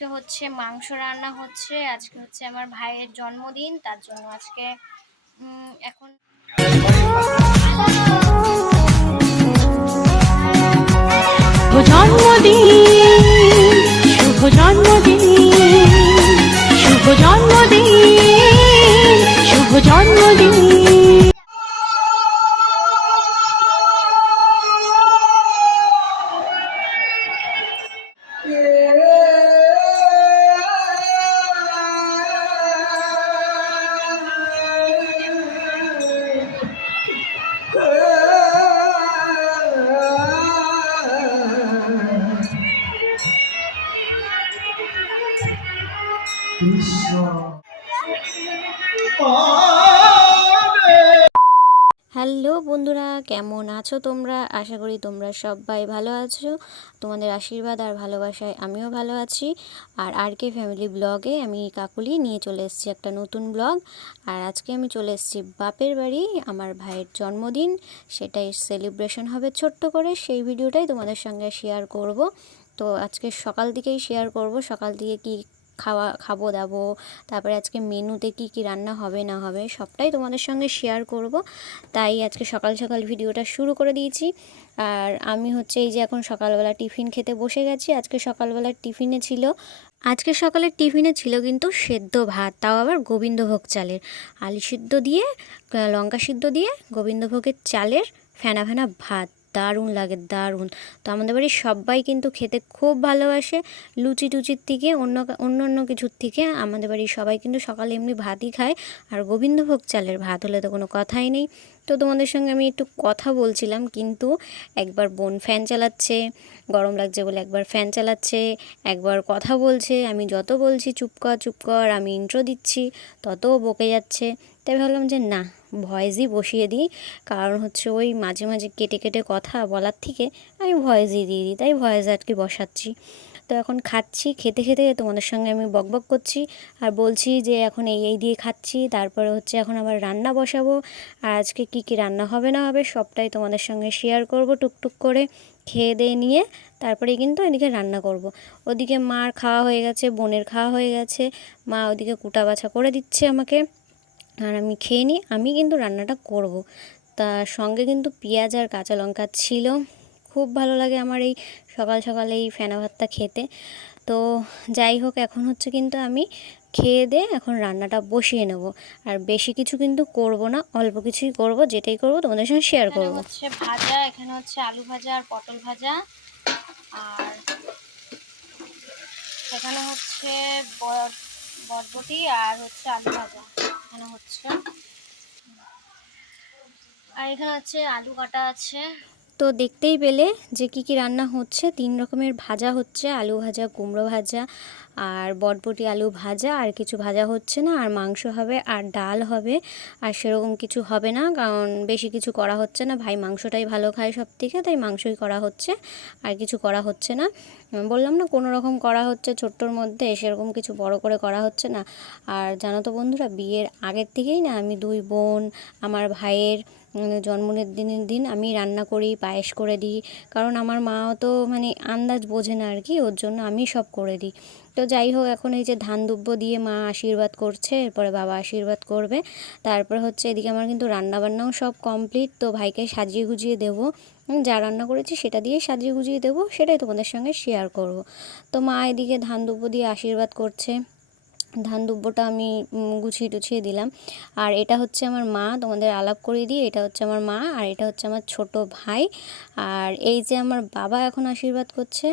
এটা হচ্ছে মাংস রান্না হচ্ছে, আজকে হচ্ছে আমার ভাইয়ের জন্মদিন, তার জন্য আজকে এখন জন্মদিন, শুভ জন্মদিন শুভ জন্মদিন শুভ জন্মদিন। হ্যালো বন্ধুরা, কেমন আছো তোমরা? আশা করি তোমরা সবাই ভালো আছো। তোমাদের আশীর্বাদ আর ভালোবাসায় আমিও ভালো আছি। আর আর কে ফ্যামিলি ব্লগে আমি কাকুলি নিয়ে চলে এসেছি একটা নতুন ব্লগ আর আজকে আমি চলে এসেছি বাপের বাড়ি, আমার ভাইয়ের জন্মদিন। সেটাই সেলিব্রেশন হবে ছোট্ট করে, সেই ভিডিওটাই তোমাদের সঙ্গে শেয়ার করব। তো আজকে সকাল দিকেই শেয়ার করব, সকাল দিকে কি খাওয়া, খাব, দাবো, তারপরে আজকে মেনুতে কি কি রান্না হবে, না হবে, সবটাই তোমাদের সঙ্গে শেয়ার করব। তাই আজকে সকাল সকাল ভিডিওটা শুরু করে দিয়েছি। আর আমি হচ্ছে এই যে এখন সকালবেলা টিফিন খেতে বসে গেছি। আজকে সকালবেলার টিফিনে ছিল, আজকে সকালের টিফিনে ছিল কিন্তু সেদ্ধ ভাত, তাও আবার গোবিন্দভোগ চালের। আলু সিদ্ধ দিয়ে লঙ্কা সিদ্ধ দিয়ে গোবিন্দভোগের চালের ফেনা ফেনা ভাত। দারুণ লাগে, দারুণ। তো আমাদের বাড়ির সবাই কিন্তু খেতে খুব ভালোবাসে। লুচি টুচির থেকে, অন্য অন্য অন্য কিছুর থেকে আমাদের বাড়ির সবাই কিন্তু সকালে এমনি ভাতই খায়। আর গোবিন্দভোগ চালের ভাত হলে তো কোনো কথাই নেই। তো তোমাদের সঙ্গে আমি একটু কথা বলছিলাম, কিন্তু একবার বোন ফ্যান চালাচ্ছে, গরম লাগছে বলে একবার ফ্যান চালাচ্ছে, একবার কথা বলছে, আমি যত বলছি চুপ কর চুপ কর, আমি ইন্ট্রো দিচ্ছি, তত বকে যাচ্ছে। তাই ভাবলাম যে না, ভয়েসই বসিয়ে দিই, কারণ হচ্ছে ওই মাঝে মাঝে কেটে কেটে কথা বলার থেকে আমি ভয়েসই দিয়ে দিই, তাই ভয়েস আর কি বসাচ্ছি। তো এখন খাচ্ছি, খেতে খেতে তোমাদের সঙ্গে আমি বকবক করছি আর বলছি যে এখন এই এই দিয়ে খাচ্ছি, তারপরে হচ্ছে এখন আবার রান্না বসাবো আর আজকে কি কি রান্না হবে না হবে সবটাই তোমাদের সঙ্গে শেয়ার করব টুকটুক করে, খেয়ে দিয়ে নিয়ে তারপরে কিন্তু এদিকে রান্না করব। ওদিকে মার খাওয়া হয়ে গেছে, বোনের খাওয়া হয়ে গেছে, মা ওদিকে কুটা বাছা করে দিচ্ছে আমাকে আর আমি খেয়ে নিই, আমি কিন্তু রান্নাটা করব। তার সঙ্গে কিন্তু পেঁয়াজ আর কাঁচা লঙ্কা ছিল খুব ভালো লাগে আমার এই সকাল সকাল এই ফেনা ভাতটা খেতে। তো যাই হোক এখন হচ্ছে কিন্তু আমি খেয়ে দিয়ে এখন রান্নাটা বসিয়ে নেব। আর বেশি কিছু কিন্তু করব না অল্প কিছুই করব যেটাই করব তোমাদের সঙ্গে শেয়ার করব। হচ্ছে ভাজা এখানে হচ্ছে আলু ভাজা আর পটল ভাজা। আর এখানে হচ্ছে ব- বরবটি আর হচ্ছে আলু ভাজা। এখানে হচ্ছে আর এখানে হচ্ছে আলু কাটা আছে। তো দেখতেই পেলে যে কি কি রান্না হচ্ছে। তিন রকমের ভাজা হচ্ছে, আলু ভাজা, কুমড়ো ভাজা আর বটবটি আলু ভাজা। আর কিছু ভাজা হচ্ছে না, আর মাংস হবে, আর ডাল হবে, আর সেরকম কিছু হবে না। কারণ বেশি কিছু করা হচ্ছে না। ভাই মাংসটাই ভালো খায় সব থেকে তাই মাংসই করা হচ্ছে, আর কিছু করা হচ্ছে না। বললাম না কোনো রকম করা হচ্ছে ছোট্টর মধ্যে, সেরকম কিছু বড় করে করা হচ্ছে না। আর জানো তো বন্ধুরা, বিয়ের আগের থেকেই না আমি দুই বোন, আমার ভাইয়ের জন্মদিনের দিনের দিন আমি রান্না করি, পায়েস করে দিই। কারণ আমার মাও তো মানে আন্দাজ বোঝে না আর কি, ওর জন্য আমি সব করে দিই। তো যাই হোক, এখন এই যে ধান দুব্য দিয়ে মা আশীর্বাদ করছে, এরপরে বাবা আশীর্বাদ করবে। তারপরে হচ্ছে এদিকে আমার কিন্তু রান্না বান্নাও সব কমপ্লিট তো ভাইকে সাজিয়ে গুজিয়ে দেবো। যা রান্না করেছি সেটা দিয়ে সাজিয়ে গুজিয়ে দেবো, সেটাই তোমাদের সঙ্গে শেয়ার করব। তো মা এদিকে ধান দুব্য দিয়ে আশীর্বাদ করছে। ধান দুব্বটা আমি গুছিয়ে টুছিয়ে দিলাম। আর এটা হচ্ছে আমার মা, তোমাদের আলাপ করিয়ে দিই। এটা হচ্ছে আমার মা আর এটা হচ্ছে আমার ছোট ভাই। আর এই যে আমার বাবা এখন আশীর্বাদ করছে,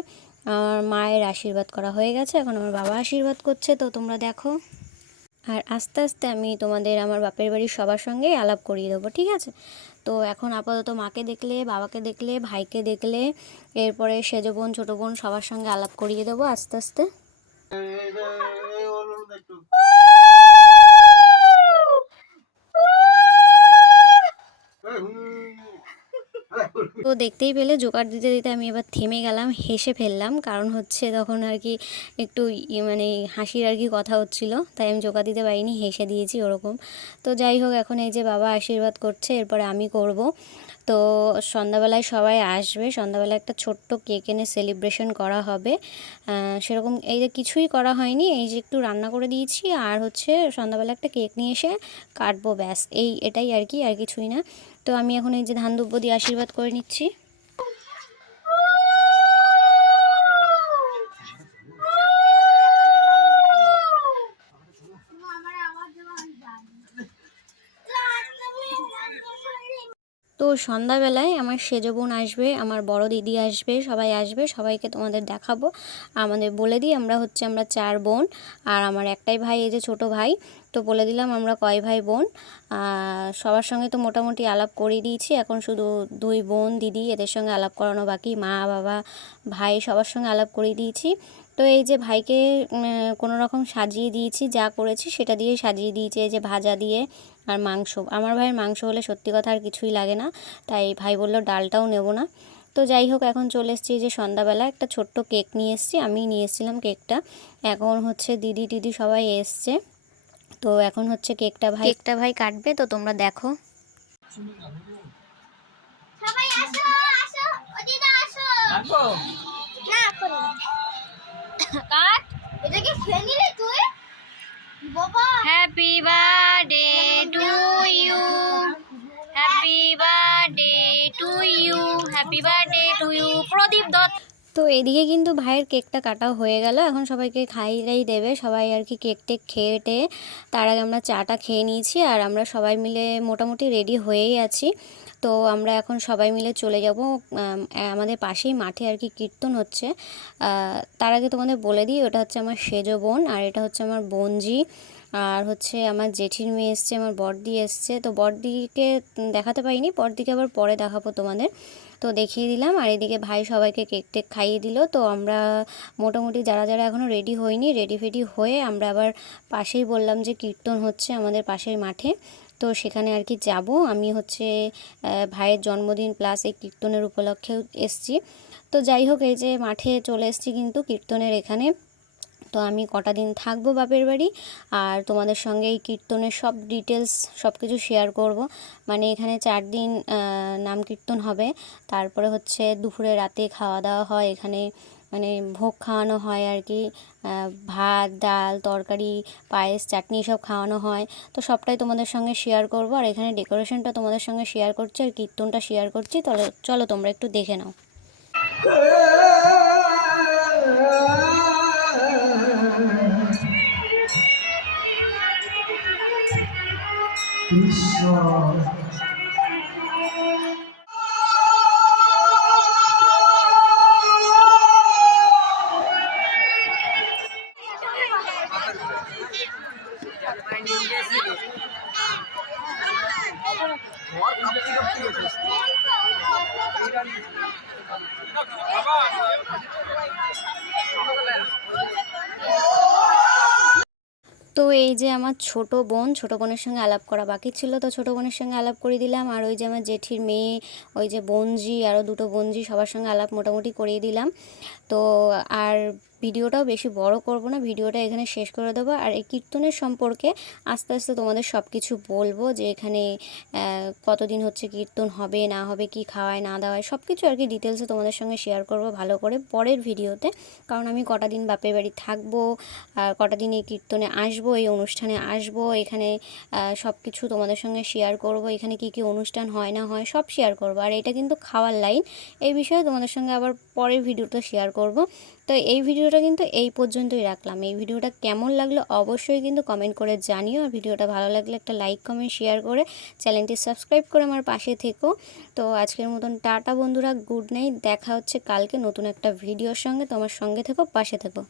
আমার মায়ের আশীর্বাদ করা হয়ে গেছে। এখন আমার বাবা আশীর্বাদ করছে, তো তোমরা দেখো। আর আস্তে আস্তে আমি তোমাদের, আমার বাপের বাড়ির সবার সঙ্গেই আলাপ করিয়ে দেবো, ঠিক আছে? তো এখন আপাতত মাকে দেখলে, বাবাকে দেখলে, ভাইকে দেখলে, এরপরে সেজ বোন, ছোটো বোন সবার সঙ্গে আলাপ করিয়ে দেবো আস্তে আস্তে। তো দেখতেই পেলে জোগাড় দিতে দিতে আমি এবার থেমে গেলাম, হেসে ফেললাম। কারণ হচ্ছে তখন আর কি একটু মানে হাসির আর কি কথা হচ্ছিল, তাই আমি জোগাড় দিতে পারিনি, হেসে দিয়েছি ওরকম। তো যাই হোক, এখন এই যে বাবা আশীর্বাদ করছে, এরপরে আমি করব। তো সন্ধ্যাবেলায় সবাই আসবে। সন্ধ্যাবেলায় একটা ছোট্ট কেক এনে সেলিব্রেশন করা হবে। সেরকম এই যে কিছুই করা হয়নি, এই যে একটু রান্না করে দিয়েছি আর হচ্ছে সন্ধ্যাবেলা একটা কেক নিয়ে এসে কাটবো ব্যাস। এই এটাই আর কি, আর কিছুই না। তো আমি এখন এই যে ধান দিয়ে আশীর্বাদ করে নিচ্ছি। সন্ধ্যাবেলায় আমার সেজো বোন আসবে, আমার বড় দিদি আসবে, সবাই আসবে, সবাইকে তোমাদের দেখাবো। আমাদের বলে দিই, আমরা হচ্ছে আমরা চার বোন আর আমার একটাই ভাই, এই যে ছোট ভাই। তো বলে দিলাম আমরা কয় ভাই বোন। সবার সঙ্গে তো মোটামুটি আলাপ করিয়ে দিয়েছি, এখন শুধু দুই বোন, দিদি, এদের সঙ্গে আলাপ করানো বাকি, মা, বাবা, ভাই, সবার সঙ্গে আলাপ করিয়ে দিয়েছি। তো এই যে ভাইকে কোনো রকম সাজিয়ে দিয়েছি যা করেছি সেটা দিয়ে সাজিয়ে দিয়েছি এই যে ভাজা দিয়ে আর মাংস। আমার ভাইয়ের মাংস হলে সত্যি কথা আর কিছুই লাগে না তাই ভাই বলল ডালটাও নেব না। তো যাই হোক এখন চলে এসেছি যে সন্ধ্যাবেলা একটা ছোট্ট কেক নিয়ে এসেছি আমি নিয়ে এসেছিলাম কেকটা। এখন হচ্ছে দিদি টিদি সবাই এসছে তো এখন হচ্ছে কেকটা ভাই কেকটা ভাই কাটবে তো তোমরা দেখো। সবাই আসো আসো ওদিকে আসো। না। কাট এটাকে খেয়ে নিলি তুই? বাবা। Happy birthday to you happy birthday to you happy birthday to you Pradip Dutta. তো এদিকে কিন্তু ভাইয়ের কেকটা কাটা হয়ে গেল। এখন সবাইকে খাইয়েই দেবে। সবাই আর কি কেক টেক খেয়ে টেয়ে তার আগে আমরা চাটা খেয়ে নিয়েছি আর আমরা সবাই মিলে মোটামুটি রেডি হয়েই আছি। তো আমরা এখন সবাই মিলে চলে যাব। আমাদের পাশেই মাঠে আর কি কীর্তন হচ্ছে। তার আগে তোমাদের বলে দিই, ওটা হচ্ছে আমার সেজো বোন আর এটা হচ্ছে আমার বোনজি। আর হচ্ছে আমার জেঠির মেয়ে এসছে, আমার বড়দি এসছে। তো বড়দিকে দেখাতে পাইনি বড়দিকে আবার পরে দেখাবো তোমাদের। তো দেখিয়ে দিলাম। আর এদিকে ভাই সবাইকে কেক টেক খাইয়ে দিল। তো আমরা মোটামুটি যারা যারা এখনও রেডি হইনি রেডি ফেডি হয়ে আমরা আবার পাশেই বললাম যে কীর্তন হচ্ছে আমাদের পাশের মাঠে। তো সেখানে আর কি যাব। আমি হচ্ছে ভাইয়ের জন্মদিন প্লাস এই কীর্তনের উপলক্ষেও এসছি। তো যাই হোক, এই যে মাঠে চলে এসছি কিন্তু কীর্তনের এখানে। তো আমি কটা দিন থাকব বাপের বাড়ি আর তোমাদের সঙ্গে এই কীর্তনের সব ডিটেলস সব কিছু শেয়ার করব। মানে এখানে চার দিন নাম কীর্তন হবে। তারপরে হচ্ছে দুপুরে রাতে খাওয়া দাওয়া হয়। এখানে মানে ভোগ খাওয়ানো হয় আর কি ভাত, ডাল, তরকারি, পায়েস, চাটনি সব খাওয়ানো হয়। তো সবটাই তোমাদের সঙ্গে শেয়ার করব। আর এখানে ডেকোরেশনটা তোমাদের সঙ্গে শেয়ার করছি আর কীর্তনটা শেয়ার করছি। চলো চলো তোমরা একটু দেখে নাও। ঈশ্বর Come on. তো এই যে আমার ছোট বোন, ছোট বোনের সঙ্গে আলাপ করা বাকি ছিল, তো ছোট বোনের সঙ্গে আলাপ করে দিলাম। আর ওই যে আমার জেঠির মেয়ে, ওই যে বোনজি আরও দুটো বোনজি সবার সঙ্গে আলাপ মোটামুটি করিয়ে দিলাম। তো আর ভিডিওটাও বেশি বড় করব না, ভিডিওটা এখানে শেষ করে দেবো। আর এই কীর্তনের সম্পর্কে আস্তে আস্তে তোমাদের সব কিছু বলব যে এখানে কতদিন হচ্ছে কীর্তন হবে, না হবে, কি খাওয়ায়, না দেওয়ায় সব কিছু আর কি ডিটেলসে তোমাদের সঙ্গে শেয়ার করব ভালো করে পরের ভিডিওতে। কারণ আমি কটা দিন বাপের বাড়ি থাকব আর কটা দিন এই কীর্তনে আসব, এই অনুষ্ঠানে আসব, এখানে সব কিছু তোমাদের সঙ্গে শেয়ার করব, এখানে কি কি অনুষ্ঠান হয়, না হয়, সব শেয়ার করব। আর এটা কিন্তু খাওয়ার লাইন এই বিষয়ে তোমাদের সঙ্গে আবার পরের ভিডিওটা শেয়ার করব। তো এই ভিডিওটা কিন্তু এই পর্যন্তই রাখলাম। এই ভিডিওটা কেমন লাগল অবশ্যই কিন্তু কমেন্ট করে জানিও। আর ভিডিওটা ভালো লাগলে একটা লাইক কমেন্ট শেয়ার করে চ্যানেলটি সাবস্ক্রাইব করে আমার পাশে থেকো। তো আজকের মতন টাটা বন্ধুরা গুড নাইট দেখা হচ্ছে কালকে নতুন একটা ভিডিওর সঙ্গে। তোমার সঙ্গে থেকো, পাশে থেকো।